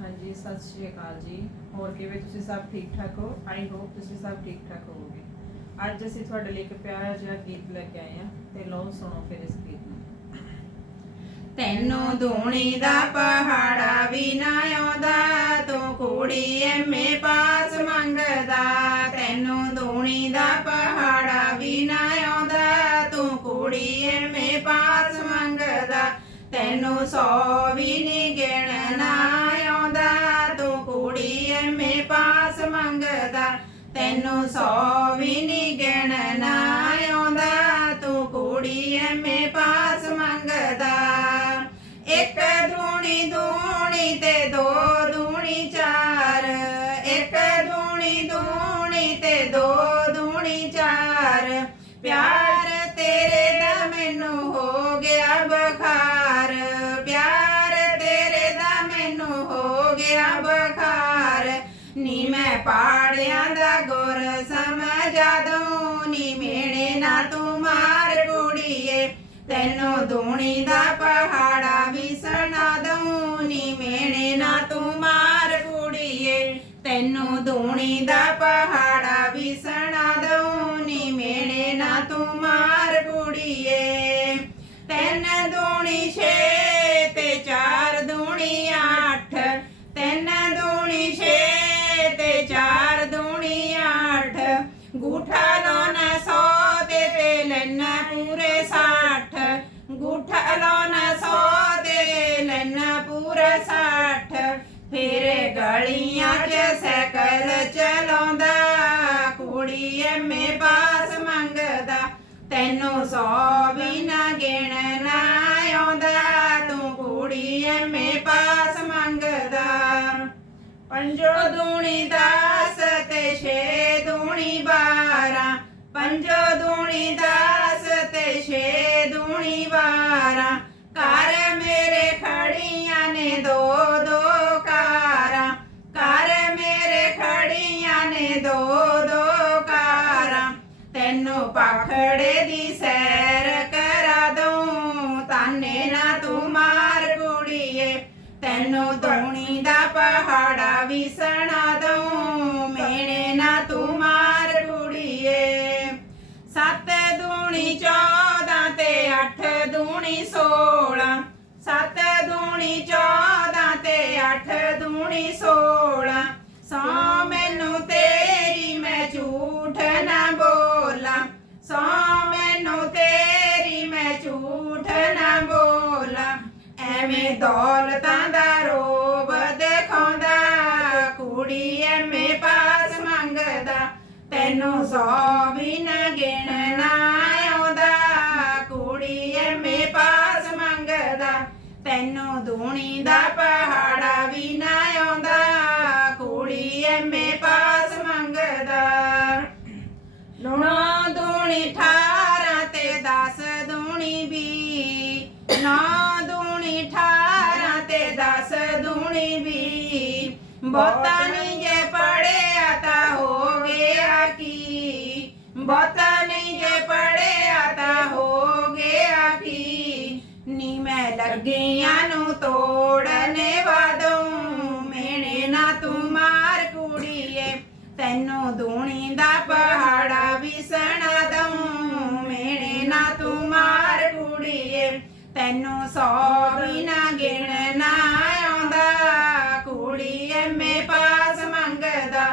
ਹਾਂਜੀ, ਸਤਿ ਸ਼੍ਰੀ ਅਕਾਲ ਜੀ। ਹੋਰ ਕਿਵੇਂ ਤੁਸੀਂ ਸਭ ਠੀਕ ਠਾਕ ਹੋ? ਆਈ ਹੋਪ ਤੁਸੀਂ ਸਭ ਠੀਕ ਠਾਕ ਹੋਵੋਗੇ। ਅੱਜ ਅਸੀਂ ਤੁਹਾਡੇ ਲਈ ਇੱਕ ਪਿਆਰਾ ਜਿਹਾ ਗੀਤ ਲੈ ਕੇ ਆਏ ਹਾਂ ਤੇ ਲਓ ਸੁਣੋ ਫਿਰ ਇਸ ਗੀਤ ਨੂੰ। ਤੈਨੂੰ ਧੂਣੀ ਦਾ ਪਹਾੜਾ ਵੀ ਨਾ ਆਉਂਦਾ, ਤੂੰ ਕੁੜੀ ਐਵੇਂ ਪਾਸ ਮੰਗਦਾ। ਤੈਨੂੰ ਧੂਣੀ ਦਾ ਪਹਾੜਾ ਵੀ ਨਾ ਆਉਂਦਾ, ਤੂੰ ਕੁੜੀ ਐਵੇਂ ਪਾਸ ਮੰਗਦਾ। ਤੈਨੂੰ ਸੌ ਵੀ ਨੀ ਗਿਣਨਾ ਮੰਗਦਾ, ਤੈਨੂੰ ਸੌ ਵੀ ਨੀ ਗਿਣਨਾ ਆਉਂਦਾ, ਤੂੰ ਕੁੜੀ ਐਮਏ ਪਾਸ ਮੰਗਦਾ। ਇੱਕ ਦੂਣੀ ਦੂਣੀ ਤੇ ਦੋ ਦੂਣੀ ਚਾਰ, ਇੱਕ ਦੂਣੀ ਦੂਣੀ ਤੇ ਦੋ ਦੂਣੀ ਚਾਰ, ਪਿਆਰ ਮੈਂ ਪਾੜਿਆਂ ਦਾ ਗੁਰ ਸਮਝਾ ਦੂੰ ਨੀ ਮੇਣੇ ਨਾ ਤੂੰ ਮਾਰ ਕੁੜੀਏ। ਤੈਨੂੰ ਦੂਣੀ ਦਾ ਪਹਾੜਾ ਵੀ ਸੁਣਾ ਦੂੰ ਨੀ ਮੇਣੇ ਨਾ ਤੂੰ ਮਾਰ ਕੁੜੀਏ। ਤੈਨੂੰ ਦੂਣੀ ਦਾ ਪਹਾੜਾ ਵੀ ਸੁਣਾ ਗੂਠਾ ਲਾਉਣਾ ਸੌ ਤੇ ਤੇ ਲੈਣਾ ਪੂਰੇ 60 ਗੂਠਾ ਲਾਉਣਾ ਸੌ ਤੇ ਲੈਣਾ ਪੂਰਾ 60 ਫਿਰ ਗਲੀਆਂ 'ਚ ਸਾਈਕਲ ਚਲਾਉਂਦਾ, ਕੁੜੀ ਐਮਏ ਪਾਸ ਮੰਗਦਾ। ਤੈਨੂੰ ਸੌ ਵੀ ਨਾ ਗਿਣਨਾ ਆਉਂਦਾ, ਤੂੰ ਕੁੜੀ ਐਮਏ ਪਾਸ ਮੰਗਦਾ। ਪੰਜੋ ਦੂਣੀ ਦਸ ਤੇ ਛੇ ਪੰਜੋ ਦੂਣੀ ਦਾਸ ਤੇ ਛੇ ਦੂਣੀ ਵਾਰਾਂ। ਘਰ ਮੇਰੇ ਖੜੀਆਂ ਨੇ ਦੋ ਦੋ ਕਾਰਾਂ। ਘਰ ਮੇਰੇ ਖੜੀਆਂ ਨੇ ਦੋ ਦੋ ਕਾਰਾਂ। ਤੈਨੂੰ ਪਾਖੜੇ ਦੀ ਸੈਰ ਕਰਾ ਦੂੰ ਤਾਨੇ ਨਾ ਤੂੰ ਮਾਰ ਕੁੜੀਏ। ਤੈਨੂੰ ਦੂਣੀ ਦਾ ਪਹਾੜਾ ਵੀ ਸੁਣਾ ਦੂੰ ਮੇਰੇ ਨਾ ਤੂੰ ਮਾਰ ਦੂਣੀ 16 ਸੱਤ ਦੂਣੀ 14 ਤੇ ਅੱਠ ਦੂਣੀ 16 ਸੌ ਮੈਨੂੰ ਤੇਰੀ ਮੈਂ ਝੂਠ ਨਾ ਬੋਲਾਂ। ਸੌ ਮੈਨੂੰ ਤੇਰੀ ਮੈਂ ਝੂਠ ਨਾ ਬੋਲਾਂ। ਐਵੇਂ ਦੌਲਤਾਂ ਦਾ ਰੋਬ ਦਿਖਾਉਂਦਾ, ਕੁੜੀ ਐਵੇਂ ਪਾਸ ਮੰਗਦਾ। ਤੈਨੂੰ ਸੌ ਵੀ ਨਾ ਗਿਣਨਾ। ਤੈਨੂੰ ਦੂਣੀ ਦਾ ਪਹਾੜਾ ਵੀ ਨਾ ਆਉਂਦਾ ਕੁੜੀ ਐਵੇਂ ਪਾਸ ਮੰਗਦਾ। ਨੌ ਦੂਣੀ 18 ਤੇ 10 ਦੂਣੀ ਵੀ। ਨੌ ਦੂਣੀ 18 ਤੇ 10 ਦੂਣੀ ਵੀ। ਬਹੁਤਾ ਨਹੀਂ ਜੇ ਪੜਿਆ ਤਾਂ ਹੋ ਗਿਆ ਕੀ? ਬਹੁਤਾ સગિયા નું તોડને વાદું મેણે ના તું માર કુડીએ તૈનું ધૂણીદા પહાડા વિસણા દઉં મેણે ના તું માર કુડીએ ਤੈਨੂੰ ਸੌ ਬਿਨਾ ਗਿਣ ਨਾ ਆਉਂਦਾ ਕੁੜੀਏ ਮੇ ਪਾਸ ਮੰਗਦਾ